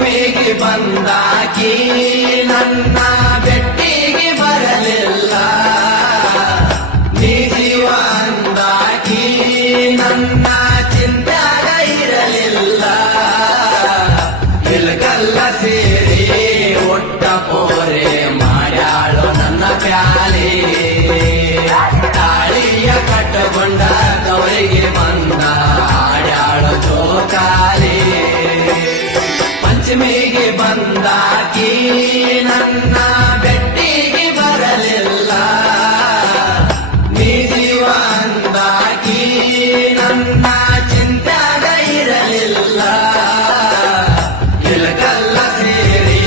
ಪಂಚಮಿಗೆ ಬಂದಾಕಿ ನನ್ನ ಬೆಟ್ಟಿಗೆ ಬರಲಿಲ್ಲ, ನೀ ಜೀವ ಅಂದಾಕಿ ನನ್ನ ಚಿಂತ್ಯಾಗ ಇರಲಿಲ್ಲ. ಇಲ್ಗಲ್ಲ ಸೇರಿ ಒಟ್ಟ ಪೋರೆ ಮಾಡ್ಯಾಳು ನನ್ನ ಪ್ಯಾಲಿ, ತಾಳಿಯ ಕಟ್ಟಕೊಂಡ ಕವರಿಗೆ ಬಂದ ಆಡ್ಯಾಳು ಜೋಕಾಲಿ. ಪಂಚಮಿಗೆ ಬಂದಾಕಿ ನನ್ನ ಬೆಟ್ಟಿಗೆ ಬರಲಿಲ್ಲ, ನೀ ಜೀವ ಅಂದಾಕಿ ನನ್ನ ಚಿಂತ್ಯಾಗ ಇರಲಿಲ್ಲ. ಇಲ್ಗಲ್ಲ ಸೇರಿ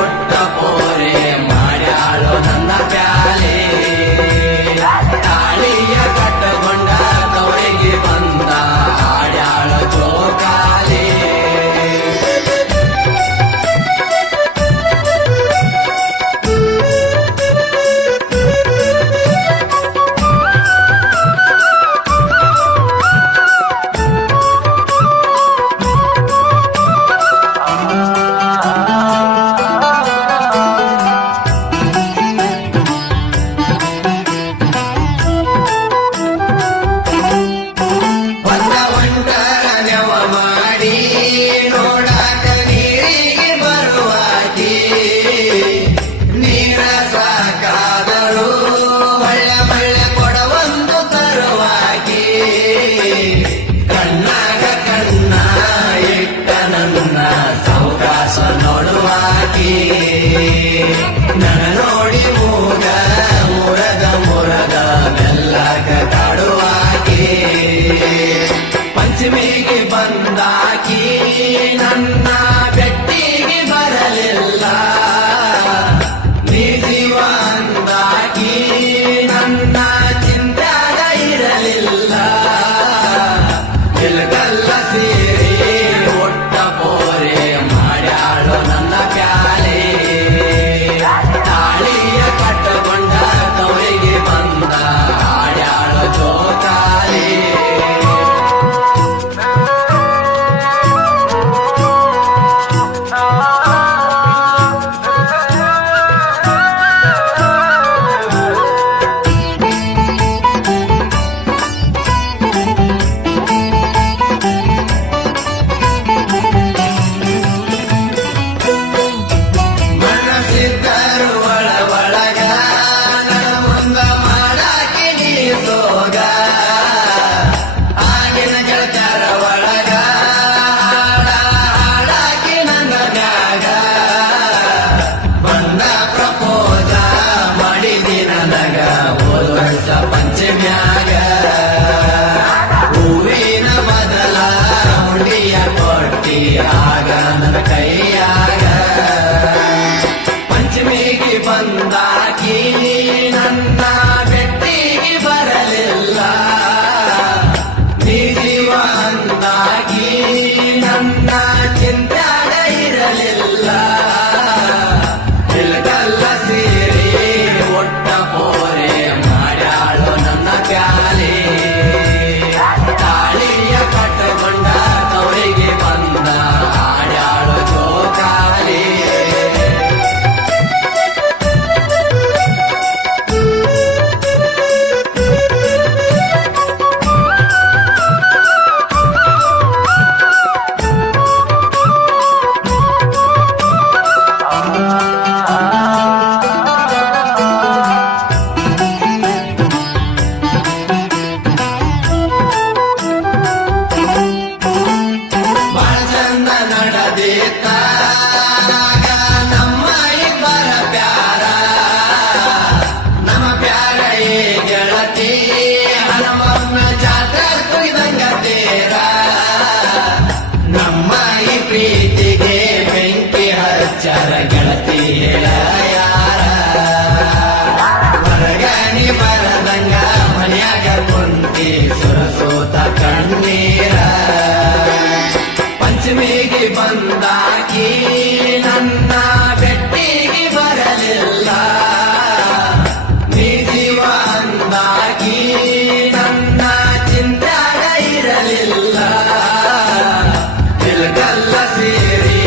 ಒಟ್ಟ ಪೋರೆ ಮಾಡ್ಯಾಳು ನನ್ನ ಪ್ಯಾಲೆ, ತಾಳಿಯ ಕಟ್ಟಕೊಂಡ ಕವರಿಗೆ ಬಂದ ಆಡ್ಯಾಳು ಜೋಕಾಲಿ. ನನ್ನ ನೋಡಿ ಮೂಗ ಮುರದ ಮುರದ ಮೆಲ್ಲಗ ಕಾಡುವಾಕಿ. ಪಂಚಮಿಗೆ ಬಂದಾಕಿ ನನ್ನ ಬೆಟ್ಟಿಗೆ ಬರಲಿಲ್ಲ, ನೀ ಜೀವ ಅಂದಾಕಿ ನನ್ನ ಚಿಂತ್ಯಾಗ ಇರಲಿಲ್ಲ. ಇಲ್ಗಲ್ಲ ಸೇರಿ ಒಟ್ಟ ಪೋರೆ ಮಾಡ್ಯಾಳು ನನ್ನ ಪ್ಯಾಲೆ, ತಾಳಿಯ ಕಟ್ಟಕೊಂಡ ಕವರಿಗೆ ಬಂದ ಆಡ್ಯಾಳು ಜೋಕಾಲಿ. ಮನಸ್ಸಿದ್ದರು ಒಳಗ ನನ್ನ ಮುಂದ ಮಾಡಾಕಿ ನೀ ಸೋಗ, ಆಗಿನ ಗೆಳತರ ಒಳಗ ಹಾಡಾಕಿ ನನ್ನ ಮ್ಯಾಗ. ಬಂದ ಪ್ರಪೋಸ ಮಾಡಿದಿ ನನಗ ಹೋದ ವರ್ಷ ಪಂಚಮ್ಯಾಗ, ಹೂವಿನ ಬದಲ ಹುಂಡಿಯ ಕೊಟ್ಟಿ ಆಗ ನನ್ನ ಕೈಯಾಗ. ಪಂಚಮಿಗೆ ಬಂದಾಕಿ ನನ್ನ ಬೆಟ್ಟಿಗೆ ಬರಲಿಲ್ಲ, ನೀ ಜೀವ ಅಂದಾಕಿ ನನ್ನ ಚಿಂತ್ಯಾಗ ಇರಲಿಲ್ಲ. ಇಲ್ಗಲ್ಲ ಸೇರಿ ಒಟ್ಟ ಪೋರೆ ಮಾಡ್ಯಾಳು ನನ್ನ ಪ್ಯಾಲೆ, ತಾಳಿಯ ಕಟ್ಟಕೊಂಡ ಕವರಿಗೆ ಬಂದ ಆಡ್ಯಾಳು ಜೋಕಾಲಿ. ಬಾಳ ಚಂದ ನಡೆದಿತ್ತ ನಮ್ಮ ಇಬ್ಬರ ಪ್ಯಾರ, ನಮ್ಮ ಪ್ಯಾರ ಏ ಗೆಳತಿ ಹನುಮಮ್ಮ ಜಾತ್ರೆ ಕುಯ್ದಂಗ ತೇರ. ನಮ್ಮ ಈ ಪ್ರೀತಿಗೆ ಬೆಂಕಿ ಹಚ್ಚರ ಗೆಳತಿ ಯಾರ, ಹೊರಗನಿ ಬರದಂಗ ಮನ್ಯಾಗ ಕುಂತಿ ಸುರಸೋತ ಕಣ್ಣೀರ. ಪಂಚಮಿಗೆ ಬಂದಾಕಿ ನನ್ನ ಬೆಟ್ಟಿಗೆ ಬರಲಿಲ್ಲ, ನೀ ಜೀವ ಅಂದಾಕಿ ನನ್ನ ಚಿಂತ್ಯಾಗ ಇರಲಿಲ್ಲ. ಇಲ್ಗಲ್ಲ ಸೇರಿ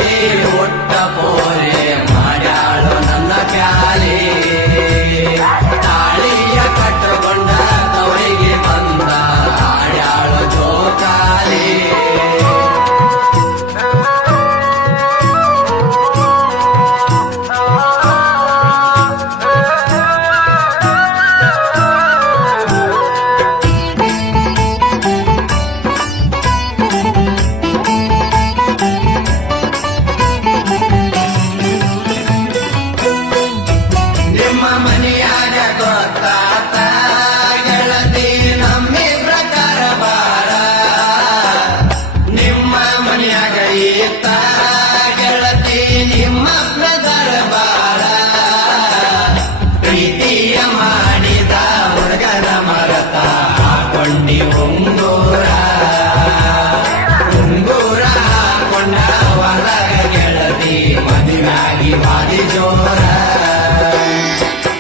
ವಾದಿ ಜೋರ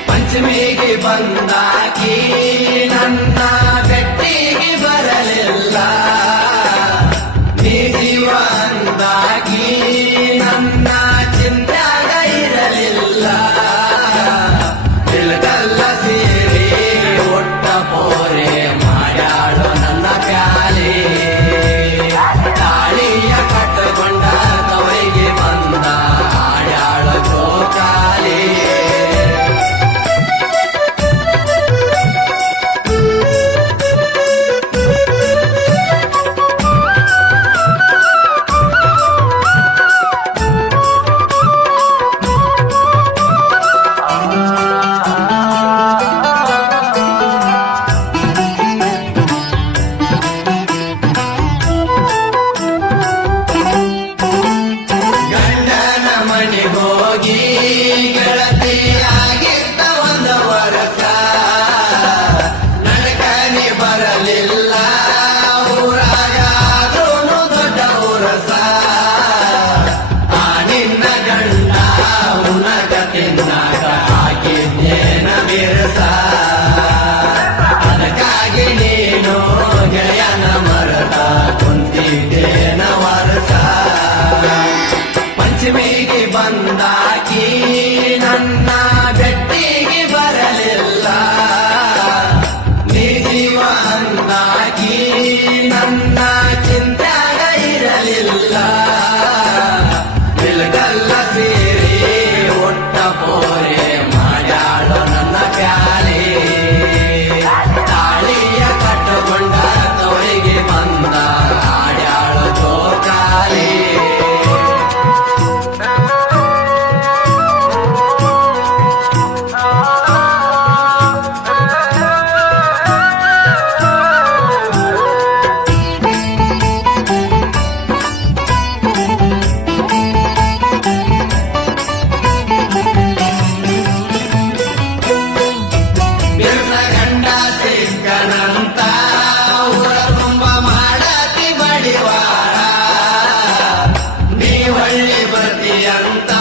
ಪಂಚಮಿಗೆ ಬಂದಾಕಿ ನನ್ನ ಬೆಟ್ಟಿಗೆ ಬರಲಿಲ್ಲ ನೀ ಜೀವ ಅಂದಾಕಿ ನನ್ನ ಚಿಂತ್ಯಾಗ ಇರಲಿಲ್ಲ ತಿಳ್ಕಲ್ಲ ಸೇರಿ ಒಟ್ಟ ಪೋರೆ ಮಾಡ್ಯಾಳು ನನ್ನ ಪ್ಯಾಲೆ ತಾಳಿಯ ಕಟ್ಟಕೊಂಡ ತವರಿಗೆ ಬಂದ ಆಡ್ಯಾಳು ಜೋಕಾಲಿ ಗಂಡನ ಮನೆಗೋಗಿ ಗೆಳತಿಯಾಗಿದ್ದ ಒಂದು ವರಸ ನಡಕನೆ ಬರಲಿಲ್ಲ ಊರಾಗ ಆದ್ರೂನು ದೊಡ್ಡ ಉರಸ ಆ ನಿನ್ನ ಗಂಡ ಉನಗ ತಿನ್ನಾಗ ಹಾಕಿದ್ದೇನ ಬಿರಸ ಅದಕ್ಕಾಗಿ ನೀನು ಗೆಳೆಯನ ಮರದ ಕುಂತಿದ್ದೇನ ವರಸ ಪಂಚಮಿಗೆ ಬಂದಾಕಿ ನನ್ನ ಬೆಟ್ಟಿಗೆ ಬರಲಿಲ್ಲ ನೀ ಜೀವ ಅಂದಾಕಿ ನನ್ನ ಚಿಂತ್ಯಾಗ ಇರಲಿಲ್ಲ ತಿಳ್ಕಲ್ಲ ಸೇರಿ ಒಟ್ಟ ಪೋರೆ ಮಾಡ್ಯಾಳು ನನ್ನ ಪ್ಯಾಲೆ ತಾಳಿಯ ಕಟ್ಟಕೊಂಡ ತವರಿಗೆ ಬಂದ ಆಡ್ಯಾಳು ಜೋಕಾಲಿ ಬಿರ್ಸ ಗಂಡ ಸಿಕ್ಕನಂತ ಊರ ತುಂಬ ಮಾಡತಿ ಬಡಿವಾರ ನೀ ಒಳ್ಳೆ ಬರ್ತೀಯಂತ